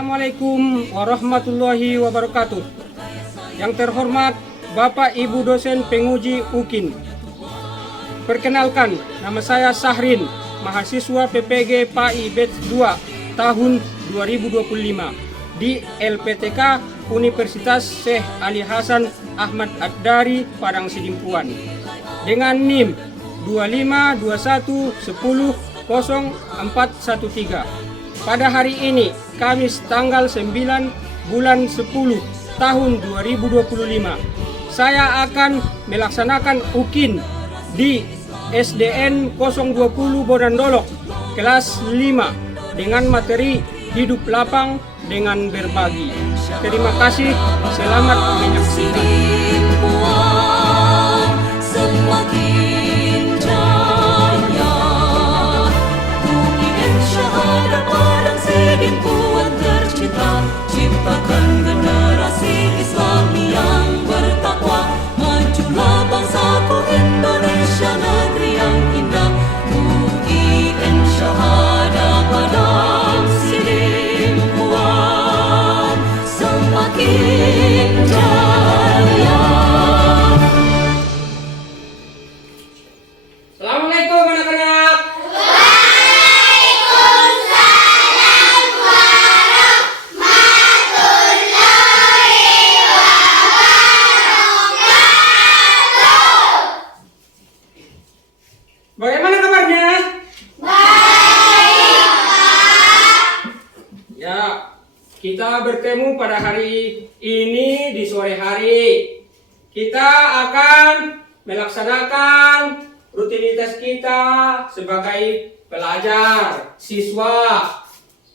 Assalamualaikum warahmatullahi wabarakatuh. Yang terhormat Bapak Ibu dosen penguji UKIN. Perkenalkan, nama saya Sahrin, mahasiswa PPG PAI Batch 2 tahun 2025 di LPTK Universitas Syekh Ali Hasan Ahmad Ad-Dari Padang Sidimpuan dengan NIM 2521100413. Pada hari ini, Kamis tanggal 9 bulan 10 tahun 2025, saya akan melaksanakan UKIN di SDN 020 Bodandolok kelas 5 dengan materi hidup lapang dengan berbagi. Terima kasih, selamat menyaksikan. Sidimpuan tercipta, ciptakan generasi Islami yang bertakwa. Majulah bangsaku Indonesia, negeri yang indah. UIN syahada Padang Sidimpuan semakin jaya. Assalamualaikum anak-anak. Bagaimana kabarnya? Baik, Pak. Ya, kita bertemu pada hari ini di sore hari. Kita akan melaksanakan rutinitas kita sebagai pelajar, siswa.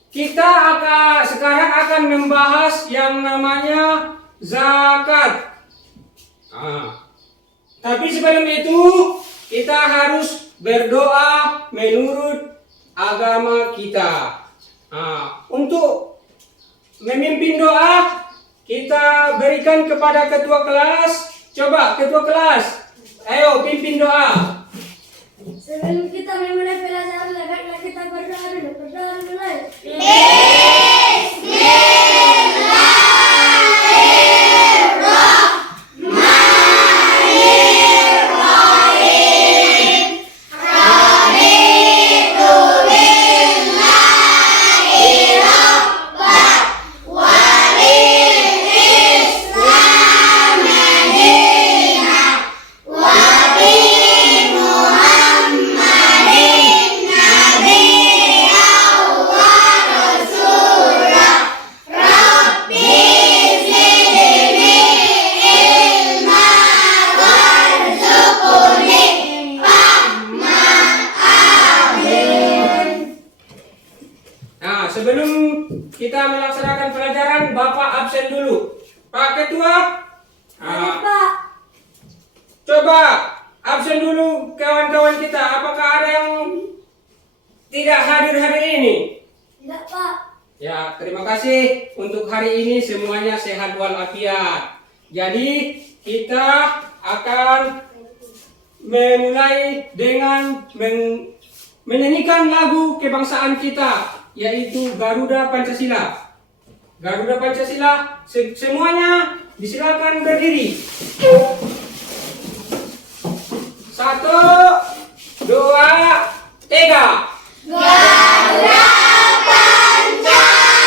Kita sekarang akan membahas yang namanya zakat. Tapi sebelum itu kita harus berdoa menurut agama kita. Untuk memimpin doa, kita berikan kepada ketua kelas. Coba ketua kelas, ayo pimpin doa. Sebelum kita memulai pelajaran, hendaklah kita berdoa dulu. Berdoa mulai. Sebelum kita melaksanakan pelajaran, Bapak absen dulu. Pak Ketua, Pak. coba absen dulu kawan-kawan kita. Apakah ada yang tidak hadir hari ini? Tidak, Pak. Ya, terima kasih. Untuk hari ini semuanya sehat walafiat. Jadi kita akan memulai dengan menyanyikan lagu kebangsaan kita, yaitu Garuda Pancasila. Garuda Pancasila, semuanya disilakan berdiri. 1, 2, 3. Garuda Pancasila,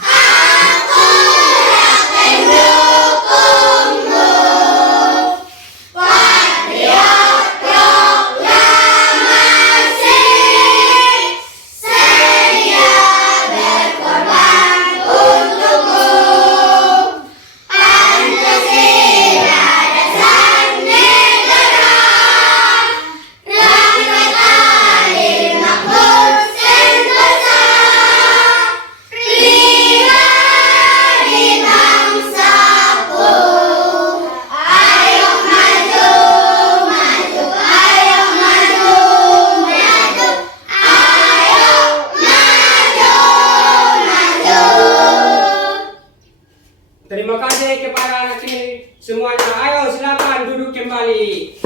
aku akan dukungmu. Patriot proklamasi, sedia berkorban untukmu. Pancasila dasar negara, rahmat adil makmur sentosa, pribadi bangsaku. Ayo maju, maju, ayo maju, maju, ayo maju, maju. Terima kasih kepada anak ini semuanya. Ayo silakan duduk kembali.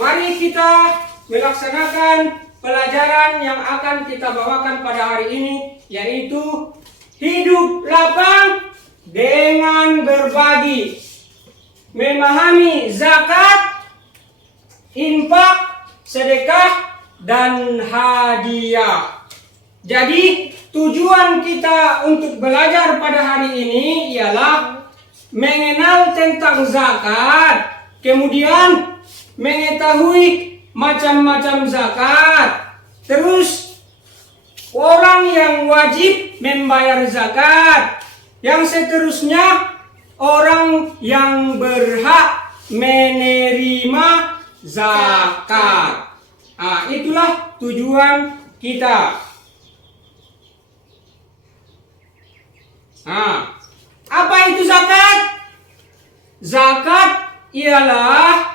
Mari kita melaksanakan pelajaran yang akan kita bawakan pada hari ini, yaitu hidup lapang dengan berbagi, memahami zakat, infak, sedekah, dan hadiah. Jadi tujuan kita untuk belajar pada hari ini ialah mengenal tentang zakat, kemudian mengetahui macam-macam zakat, terus orang yang wajib membayar zakat, yang seterusnya orang yang berhak menerima zakat. Itulah tujuan kita. Apa itu zakat? Zakat ialah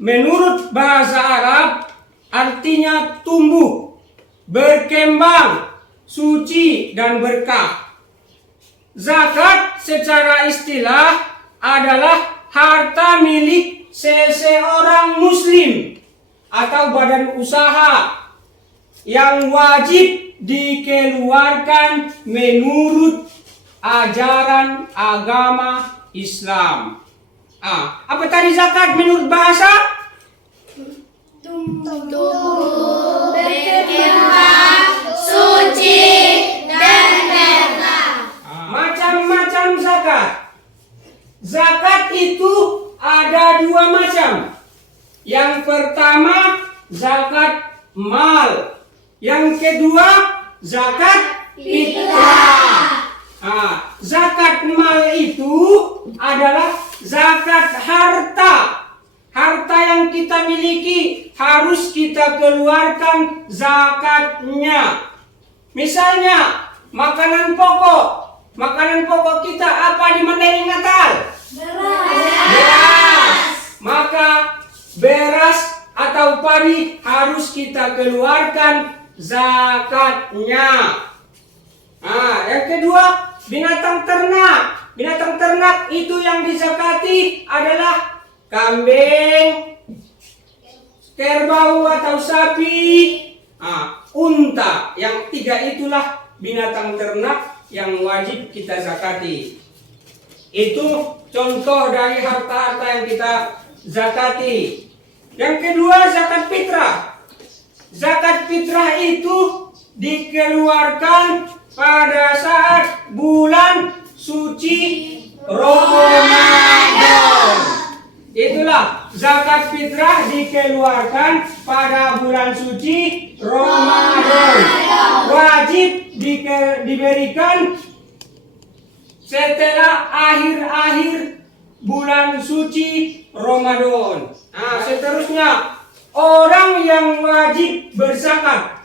menurut bahasa Arab artinya tumbuh, berkembang, suci, dan berkah. Zakat secara istilah adalah harta milik seseorang muslim atau badan usaha yang wajib dikeluarkan menurut ajaran agama Islam. Apa tadi zakat menurut bahasa? Tumbuh, berkembang, suci, dan berkah. Macam-macam zakat. Zakat itu ada dua macam. Yang pertama zakat mal, yang kedua zakat fitrah. Zakat mal itu adalah zakat harta. Harta yang kita miliki harus kita keluarkan zakatnya. Misalnya makanan pokok. Makanan pokok kita apa di mandailing Natal? Beras. Maka beras atau padi harus kita keluarkan zakatnya. Yang kedua, binatang ternak. Binatang ternak itu yang dizakati adalah kambing, kerbau atau sapi, unta. Yang tiga itulah binatang ternak yang wajib kita zakati. Itu contoh dari harta-harta yang kita zakati. Yang kedua, zakat fitrah. Zakat fitrah itu dikeluarkan pada saat bulan suci Ramadan. Itulah zakat fitrah dikeluarkan pada bulan suci Ramadan. Wajib diberikan setelah akhir-akhir bulan suci Ramadan. Seterusnya orang yang wajib berzakat.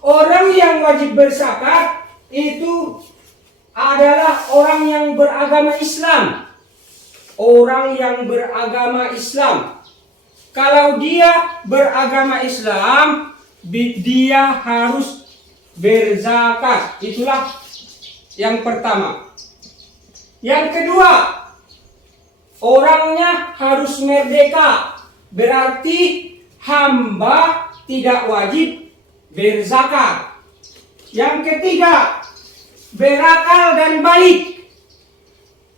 Orang yang wajib berzakat itu adalah orang yang beragama Islam. Orang yang beragama Islam. Kalau dia beragama Islam, dia harus berzakat. Itulah yang pertama. Yang kedua, orangnya harus merdeka. Berarti hamba tidak wajib berzakat. Yang ketiga, berakal dan balik.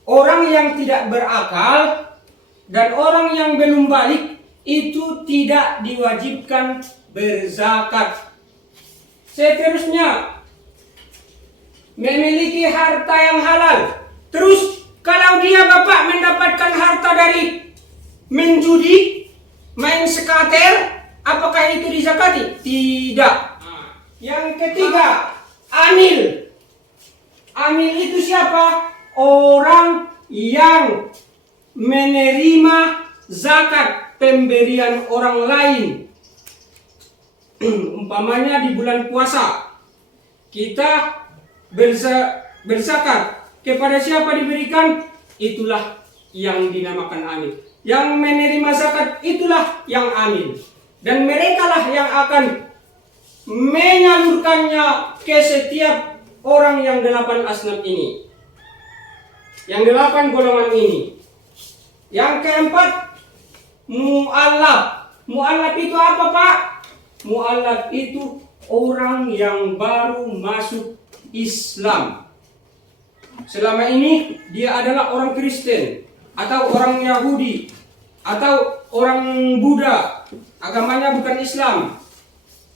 Orang yang tidak berakal dan orang yang belum balik itu tidak diwajibkan berzakat. Seterusnya, memiliki harta yang halal. Terus kalau dia bapak mendapatkan harta dari menjudi, main sekater, apakah itu dizakati? Tidak. Yang ketiga, amil. Amil itu siapa? Orang yang menerima zakat pemberian orang lain. Umpamanya di bulan puasa, kita berzakat. Kepada siapa diberikan? Itulah yang dinamakan amil. Yang menerima zakat itulah yang amil. Dan merekalah yang akan menyalurkannya ke setiap orang yang 8 asnaf ini. Yang 8 golongan ini. Yang keempat, mu'allaf. Mu'allaf itu apa, Pak? Mu'allaf itu orang yang baru masuk Islam. Selama ini dia adalah orang Kristen atau orang Yahudi atau orang Buddha, agamanya bukan Islam.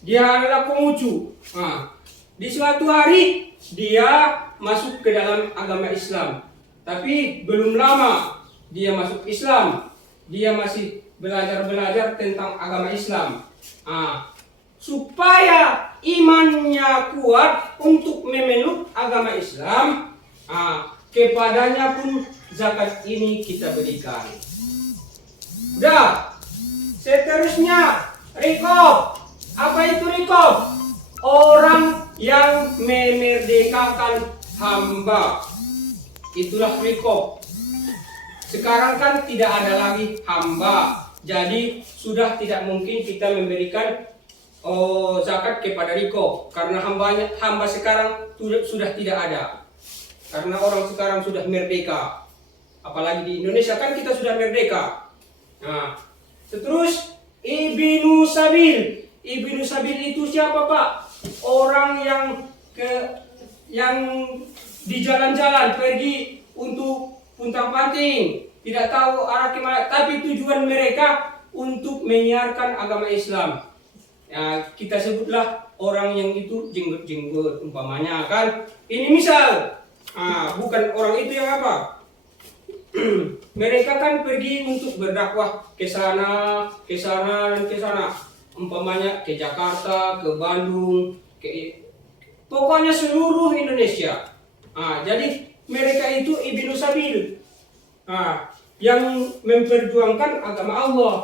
Dia adalah Konghucu. Nah, di suatu hari dia masuk ke dalam agama Islam, tapi belum lama dia masuk Islam. Dia masih belajar tentang agama Islam. Nah, supaya imannya kuat untuk memeluk agama Islam, kepadanya pun zakat ini kita berikan. Udah. Seterusnya, rikob. Apa itu rikob? Orang yang memerdekakan hamba. Itulah rikob. Sekarang kan tidak ada lagi hamba. Jadi sudah tidak mungkin kita memberikan zakat kepada rikob. Karena hamba sekarang sudah tidak ada. Karena orang sekarang sudah merdeka. Apalagi di Indonesia kan kita sudah merdeka. Nah, terus Ibnu Sabil. Ibnu Sabil itu siapa, Pak? Orang yang di jalan-jalan pergi untuk puntang-panting, tidak tahu arah kemana, tapi tujuan mereka untuk menyiarkan agama Islam. Ya, kita sebutlah orang yang itu jenggot-jenggot umpamanya kan. Ini misal, bukan orang itu yang apa? Mereka kan pergi untuk berdakwah ke sana, dan ke sana. Umpamanya ke Jakarta, ke Bandung, pokoknya seluruh Indonesia. Jadi mereka itu Ibnu Sabil, yang memperjuangkan agama Allah.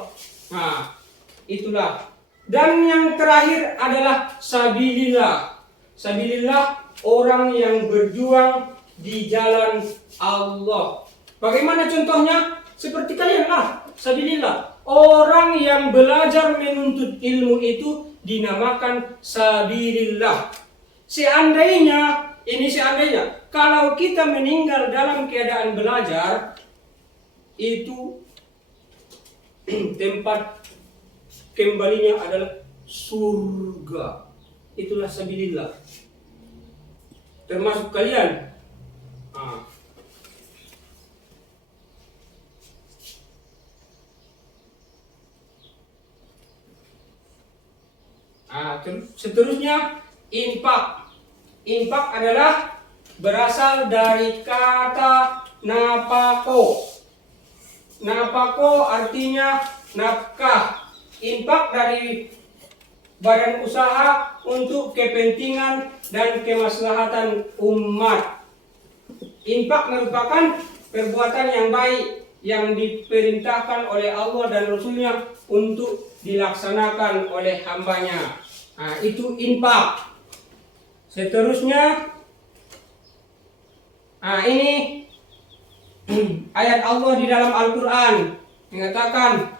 Itulah. Dan yang terakhir adalah Sabilillah. Sabilillah, orang yang berjuang di jalan Allah. Bagaimana contohnya? Seperti kalian lah, Sabilillah. Orang yang belajar menuntut ilmu itu dinamakan Sabilillah. Seandainya, kalau kita meninggal dalam keadaan belajar, itu tempat kembalinya adalah surga. Itulah Sabilillah. Termasuk kalian. Seterusnya, infak. Infak adalah berasal dari kata napako. Napako artinya nafkah. Infak dari badan usaha untuk kepentingan dan kemaslahatan umat. Infak merupakan perbuatan yang baik yang diperintahkan oleh Allah dan Rasulnya untuk dilaksanakan oleh hambanya. Itu infak. Seterusnya, ini ayat Allah di dalam Al-Quran mengatakan,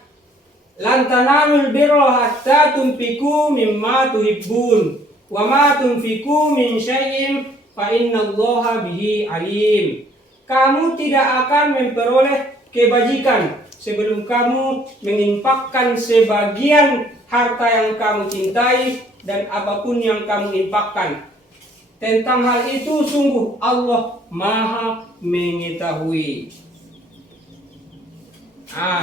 lan tanalul birra hatta tunfiqu mimma tuhibbun wa ma tunfiqu min syai'in fa innallaha bihi alim. Kamu tidak akan memperoleh kebajikan sebelum kamu menginfakkan sebagian harta yang kamu cintai dan apapun yang kamu infakkan. Tentang hal itu sungguh Allah Maha mengetahui.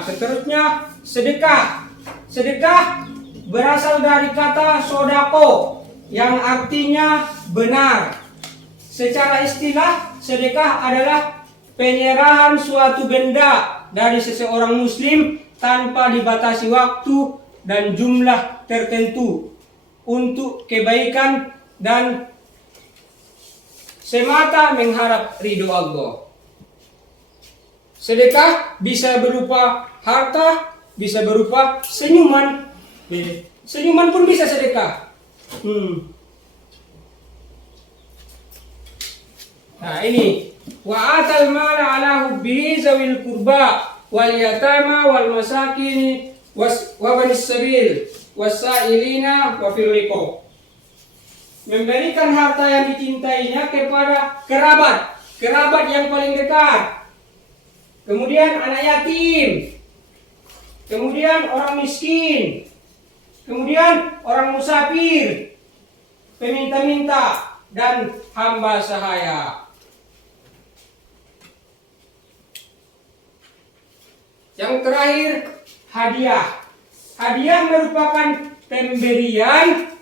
Seterusnya, sedekah. Sedekah berasal dari kata sodako yang artinya benar. Secara istilah, sedekah adalah penyerahan suatu benda dari seseorang muslim tanpa dibatasi waktu dan jumlah tertentu untuk kebaikan dan semata mengharap ridho Allah. Sedekah bisa berupa harta, bisa berupa senyuman. Senyuman pun bisa sedekah. Ini wa atal mala ala hubbihi zawil qurba wal yatama wal masakin wa banis sabil wasailina wa fil riqab. Memberikan harta yang dicintainya kepada kerabat yang paling dekat. Kemudian anak yatim. kemudian orang miskin, kemudian orang musafir, peminta-minta, dan hamba sahaya. Yang terakhir, hadiah. Hadiah merupakan pemberian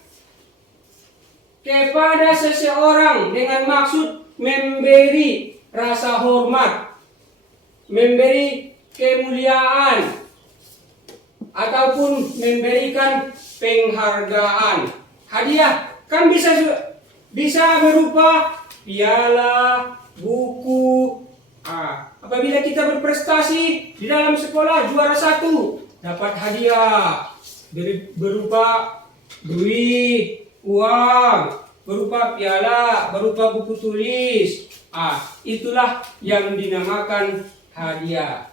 kepada seseorang dengan maksud memberi rasa hormat, memberi kemuliaan, ataupun memberikan penghargaan. Hadiah kan bisa berupa piala, buku. Apabila kita berprestasi di dalam sekolah juara 1, dapat hadiah berupa duit, uang, berupa piala, berupa buku tulis. Itulah yang dinamakan hadiah.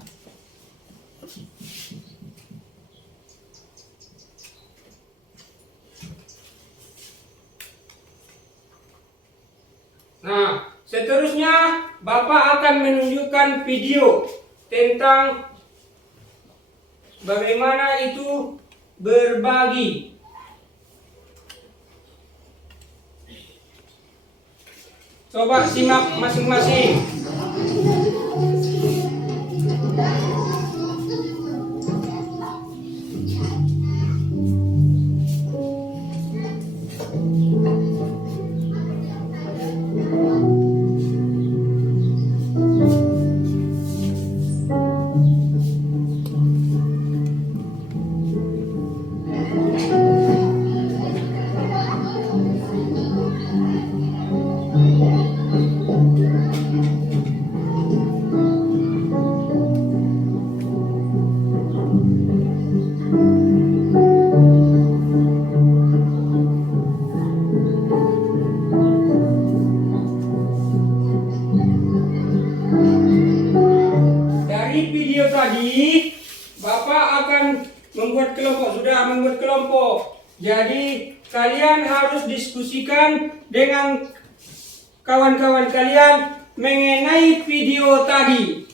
Nah, seterusnya Bapak akan menunjukkan video tentang bagaimana itu berbagi. Coba simak masing-masing. Tadi Bapak akan membuat kelompok, sudah membuat kelompok. Jadi kalian harus diskusikan dengan kawan-kawan kalian mengenai video tadi.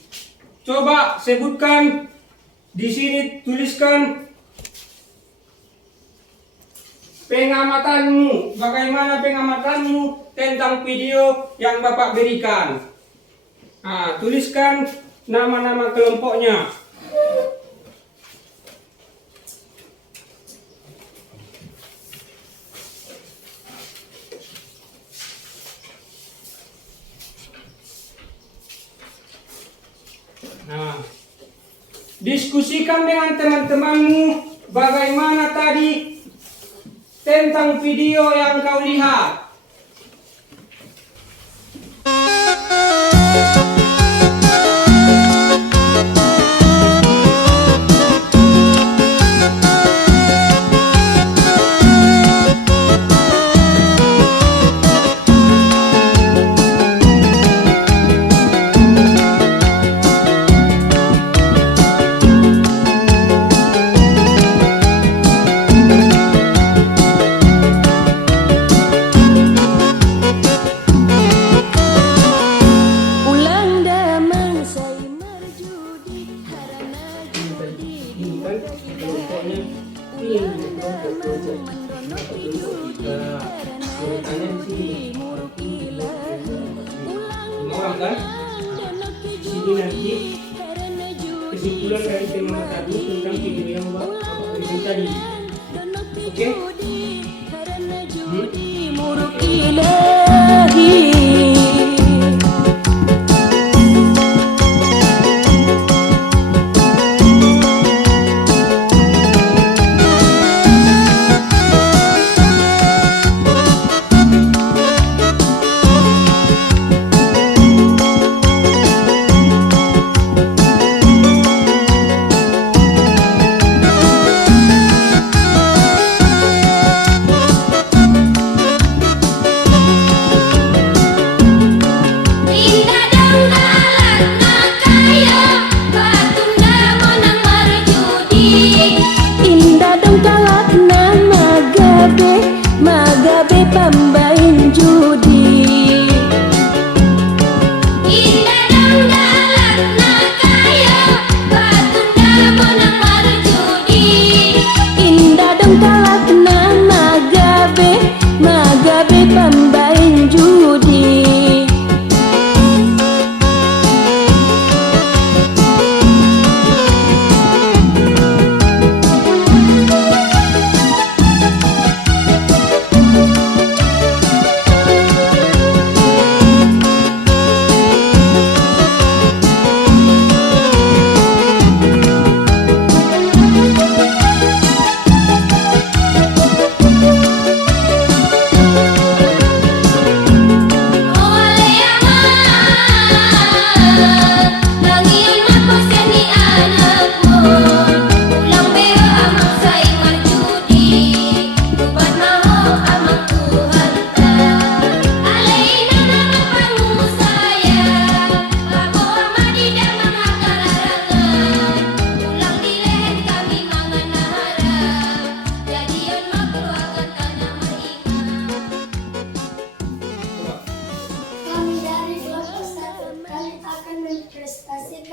Coba sebutkan di sini, tuliskan pengamatanmu. Bagaimana pengamatanmu tentang video yang Bapak berikan? Tuliskan nama-nama kelompoknya. Diskusikan dengan teman-temanmu bagaimana tadi tentang video yang kau lihat. Sini nanti kesimpulan dari tema tadi tentang video yang Bapak berikan tadi. Oke?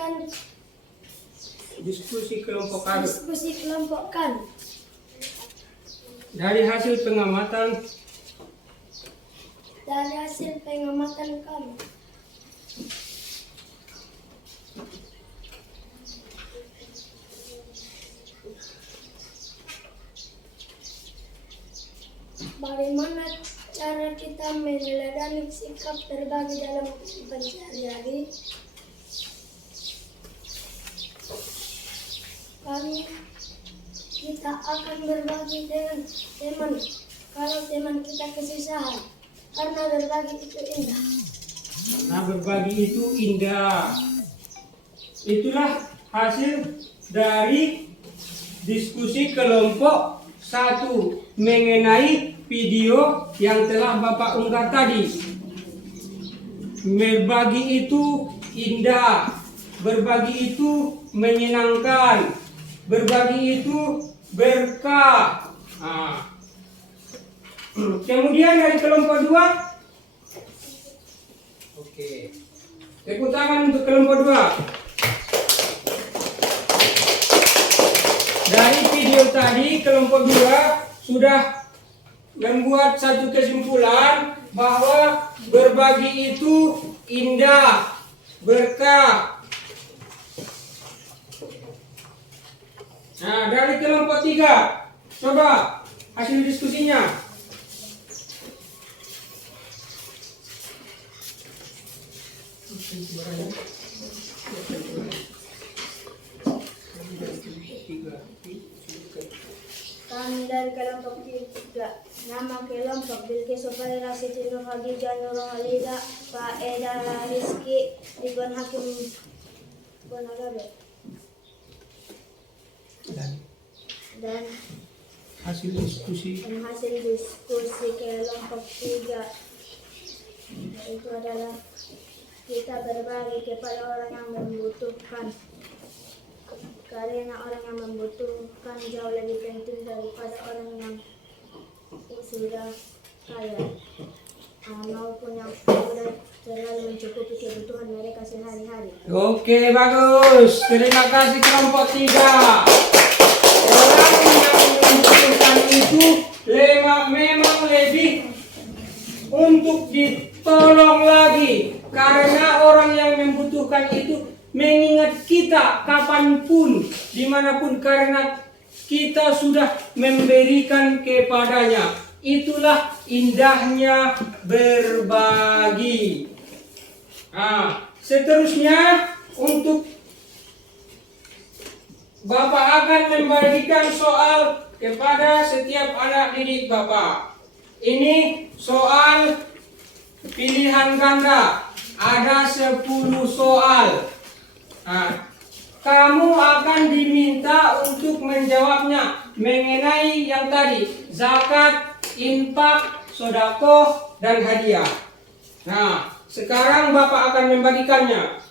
mengadakan diskusi kelompok kami. diskusi kelompok kami. Dari hasil pengamatan Dari hasil pengamatan kami, bagaimana cara kita meneladani sikap berbagi dalam kehidupan sehari-hari? Kita akan berbagi dengan teman kalau teman kita kesusahan, karena berbagi itu indah. Nah, berbagi itu indah. Itulah hasil dari diskusi kelompok 1 mengenai video yang telah Bapak unggah tadi. Berbagi itu indah, berbagi itu menyenangkan, berbagi itu berkah. Nah. Kemudian dari kelompok 2, oke, tepuk tangan untuk kelompok 2. Dari video tadi kelompok 2 sudah membuat satu kesimpulan bahwa berbagi itu indah, berkah. Nah, dari kelompok 3, coba hasil diskusinya. Kami dari kelompok 3, nama kelompok Bilqis Sufaira Siti Nur Khadijah Nurul Halida Pak Eda Rizki Ridwan Hakim Bonagabe. Dan Hasil diskusi hasil diskusi kelompok 3 itu adalah kita berbagi kepada orang yang membutuhkan, karena orang yang membutuhkan jauh lebih penting daripada orang yang sudah kaya maupun yang sudah terlalu mencukupi kebutuhan mereka sehari-hari. Oke, bagus. Terima kasih kelompok 3. Orang yang membutuhkan itu memang lebih untuk ditolong lagi, karena orang yang membutuhkan itu mengingat kita kapanpun, dimanapun, karena kita sudah memberikan kepadanya. Itulah indahnya berbagi. Nah, seterusnya untuk Bapak akan membagikan soal kepada setiap anak didik Bapak. Ini soal pilihan ganda. Ada 10 soal. Nah, kamu akan diminta untuk menjawabnya mengenai yang tadi, zakat, infak, sedekah, dan hadiah. Nah, sekarang Bapak akan membagikannya.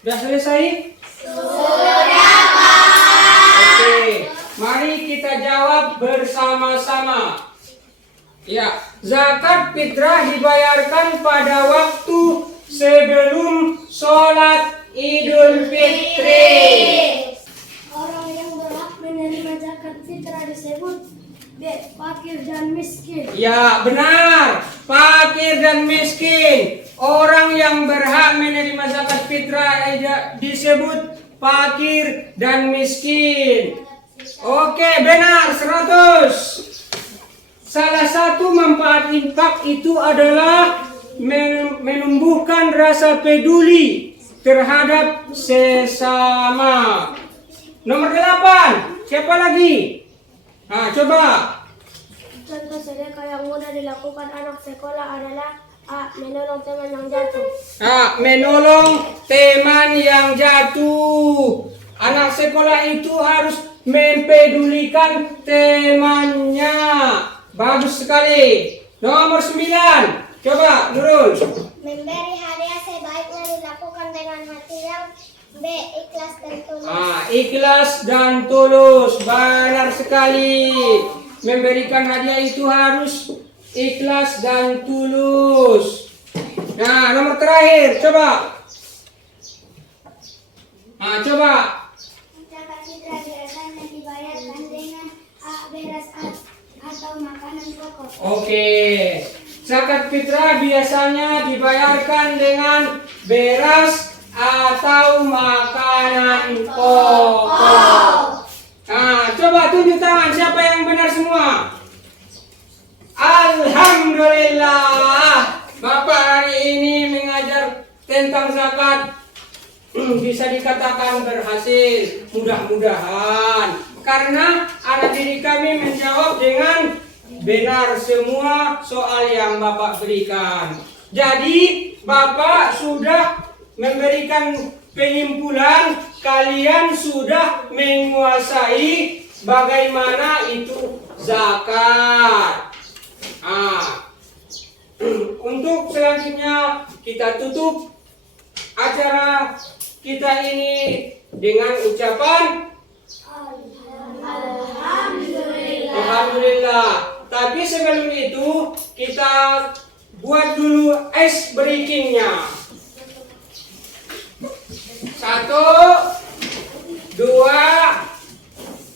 Sudah selesai? Sudah, Pak. Oke, mari kita jawab bersama-sama. Ya, zakat fitrah dibayarkan pada waktu sebelum sholat Idul Fitri. Orang yang berhak menerima zakat fitrah disebut B. Fakir dan miskin. Ya, benar. Fakir dan miskin. Orang yang berhak menerima zakat fitrah disebut fakir dan miskin. Oke, benar 100. Salah satu manfaat infak itu adalah menumbuhkan rasa peduli terhadap sesama. Nomor 8. Siapa lagi? Nah, coba. Contoh sedekah yang mudah dilakukan anak sekolah adalah A. Menolong teman yang jatuh. Menolong teman yang jatuh. Anak sekolah itu harus mempedulikan temannya. Bagus sekali. Nomor 9. Coba, Nurul. Memberi hadiah sebaiknya dilakukan dengan hati yang B. Ikhlas dan tulus. Ikhlas dan tulus. Benar sekali. Memberikan hadiah itu harus ikhlas dan tulus. Nah, nomor terakhir. Coba. Coba. Zakat fitrah biasanya dibayarkan dengan A. Beras atau makanan pokok. Oke. Zakat fitrah biasanya dibayarkan dengan beras atau makanan pokok. Coba tunjuk tangan siapa yang benar semua. Alhamdulillah. Bapak hari ini mengajar tentang zakat. Bisa dikatakan berhasil. Mudah-mudahan. Karena anak didik kami menjawab dengan benar semua soal yang Bapak berikan. Jadi Bapak sudah memberikan penyimpulan, kalian sudah menguasai bagaimana itu zakat. Untuk selanjutnya kita tutup acara kita ini dengan ucapan Alhamdulillah. Tapi sebelum itu kita buat dulu ice breakingnya. 1, 2,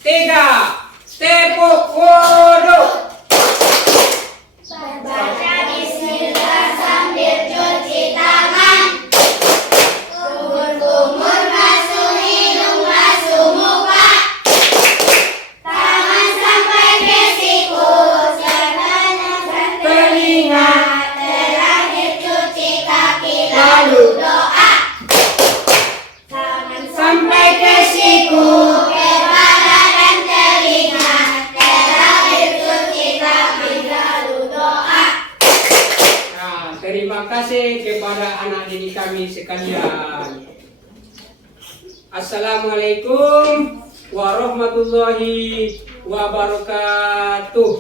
3. Tepuk wudhu. Baca bismillah sambil cuci tangan. Kumur-kumur masuk hidung, masuk muka. Tangan sampai ke siku, jangan telinga. Terakhir cuci kaki, lalu doa. Tangan sampai ke siku, kepala dan telinga. Terakhir cuci kaki, lalu doa. Terima kasih kepada anak didik kami sekalian. Assalamualaikum warahmatullahi wabarakatuh.